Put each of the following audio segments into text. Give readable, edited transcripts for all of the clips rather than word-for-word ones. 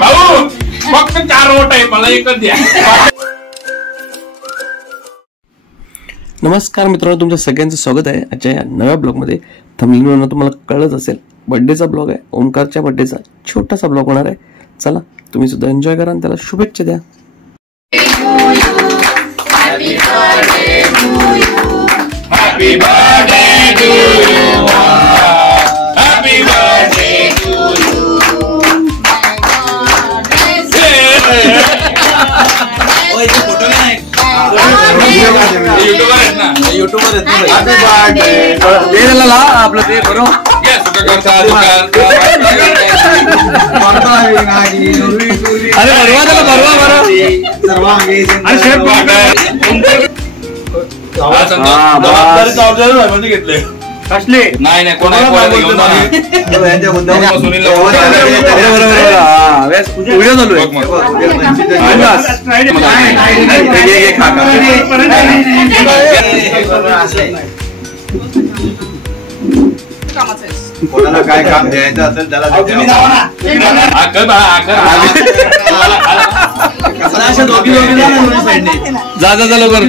भाऊ फक्त 4 वोट आहे, मला एकच द्या. नमस्कार मित्रांनो, तुमच्या सगळ्यांचं स्वागत आहे आजच्या या नव्या ब्लॉगमध्ये. थंबनेलवरून तुम्हाला कळलंच असेल, बर्थडेचा ब्लॉग आहे. ओमकारच्या बर्थडेचा छोटासा ब्लॉग होणार आहे. चला तुम्ही सुद्धा एन्जॉय करा आणि त्याला शुभेच्छा द्या. Happy birthday to you. Happy birthday to you. Photo नाही युट्यूबर आहेत ना, युट्यूबर आहेत. हॅपी बर्थडे ते झालं आपलं ते बरोबर. अरे बरवा त्याला बरवा जबाबदारी घेतले कसले नाही नाही कोणाला व्हिडिओ कोणाला काय काम द्यायचं असेल त्याला जा जा लवकर.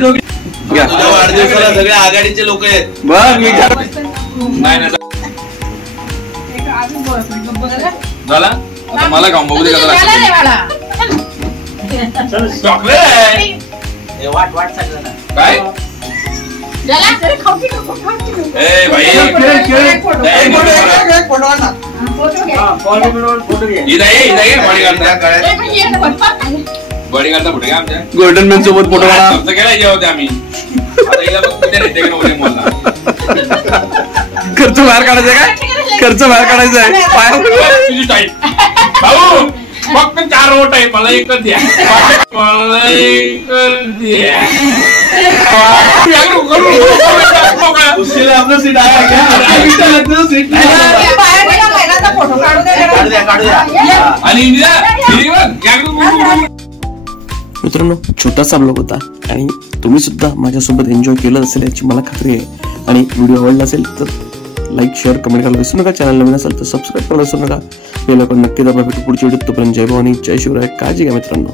वाढदिवसाला सगळे आघाडीचे लोक आहेत. नाही झाला मला काम बघू दे काय बडी करता फोटो घ्या आमच्या गोल्डन मॅन सोबत फोटो काढा. केला होते आम्ही खर्च बाहेर काढायचा काय? खर्च बाहेर काढायचा आहे. भाऊ फक्त 4 वोट आहे, मला एकच द्या. मला एकच द्या. आपलं सीट मित्रांनो, छोटासा ब्लॉग होता आणि तुम्ही सुद्धा माझ्यासोबत एन्जॉय केलं असेल याची मला खात्री आहे. आणि व्हिडिओ आवडला असेल तर लाईक, शेअर, कमेंट करायला विसरू नका. चॅनल नवीन असेल तर सबस्क्राईब करायला विसरू नका. बेल आयकॉन नक्की दाबा. भेटू पुढच्या व्हिडिओत. तोपर्यंत जय भवानी, जय शिवराय. काळजी घ्या मित्रांनो.